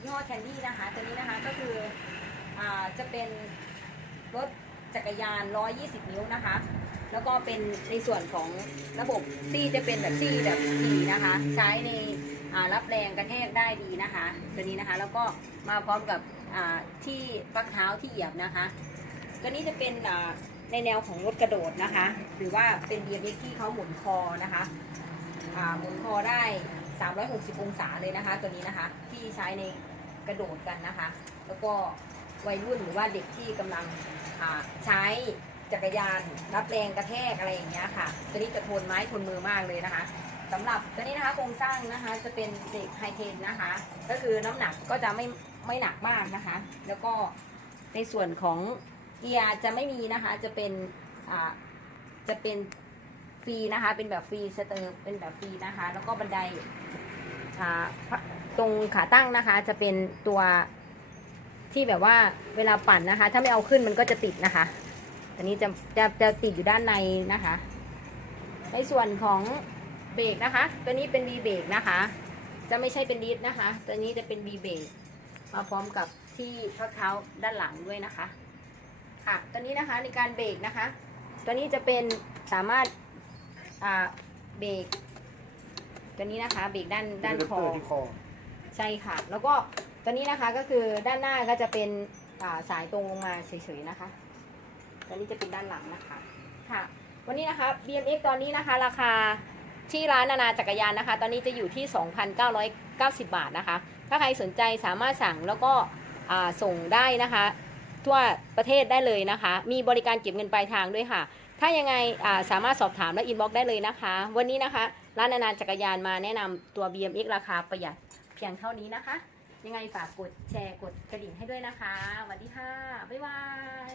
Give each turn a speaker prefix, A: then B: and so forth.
A: ยี่ห้อแคนดี้นะคะ ตัวนี้นะคะก็คืออ่าจะเป็นรถจักรยาน 120 นิ้วนะคะ แล้วก็เป็นในส่วนของระบบซี่จะเป็นแบบซี่แบบดีนะคะ ใช้ในรับแรงกระแทกได้ดีนะคะ ตัวนี้นะคะ แล้วก็มาพร้อมกับที่ปักเท้าที่เหยียบนะคะ ตัวนี้จะเป็นในแนวของรถกระโดดนะคะ หรือว่าเป็น BMX ที่เขาหมุนคอนะคะหมุนคอได้ 360 องศาเลยนะคะ ตัวนี้นะคะ ที่ใช้ในกระโดดกันนะคะ แล้วก็วัยรุ่นหรือว่าเด็กที่กำลังอ่าใช้จักรยานรับแรงกระแทกอะไรอย่างเงี้ยค่ะ ตัวนี้จะทนไม้ทนมือมากเลยนะคะสำหรับตัวนี้นะคะโครงสร้างนะคะจะเป็นเด็กไฮเทนนะคะ ก็คือน้ำหนักก็จะไม่ไม่หนักมากนะคะ แล้วก็ในส่วนของเกียร์จะไม่มีนะคะ จะเป็นจะเป็น ฟรีนะคะ เป็นแบบฟรีสเตอร์เป็นแบบฟรีนะคะ แล้วก็บันไดอ่าตรงขาตั้งนะคะจะเป็นตัวที่แบบว่าเวลาปั่นนะคะ ถ้าไม่เอาขึ้นมันก็จะติดนะคะอันนี้จะจะจะติดอยู่ด้านในนะคะ ในส่วนของเบรกนะคะ ตัวนี้เป็น V เบรกนะคะ จะไม่ใช่เป็นดิสนะคะ ตัวนี้จะเป็น V เบรกมาพร้อมกับที่ข้อเท้าด้านหลังด้วยนะคะ ค่ะ ตัวนี้นะคะในการเบรกนะคะ ตัวนี้จะเป็นสามารถ อ่าเบรกตัวนี้นะคะ เบรกด้านด้านคอ
B: ที่คอ
A: ใช่ค่ะ แล้วก็ตัวนี้นะคะก็คือด้านหน้าก็จะเป็นอ่าสายตรงลงมาเฉยๆนะคะตัวนี้จะเป็นด้านหลังนะคะ ค่ะ วันนี้นะคะ BMX ตอนนี้นะคะ ราคาที่ร้านนานาจักรยานนะคะ ตอนนี้จะอยู่ที่ 2,990 บาทนะคะ ถ้าใครสนใจสามารถสั่งแล้วก็อ่าส่งได้นะคะ ทั่วประเทศได้เลยนะคะ มีบริการเก็บเงินปลายทางด้วยค่ะ ถ้ายังไงาสามารถสอบถามและอินบ็อกได้เลยนะคะ วันนี้นะคะ ร้านนานาจักรยานมาแนะนำตัว BMX ราคาประหยัดเพียงเท่านี้นะคะ ยังไงฝากกดแชร์กดกระดิ่งให้ด้วยนะคะสวัสดีค่ะ บ๊ายบาย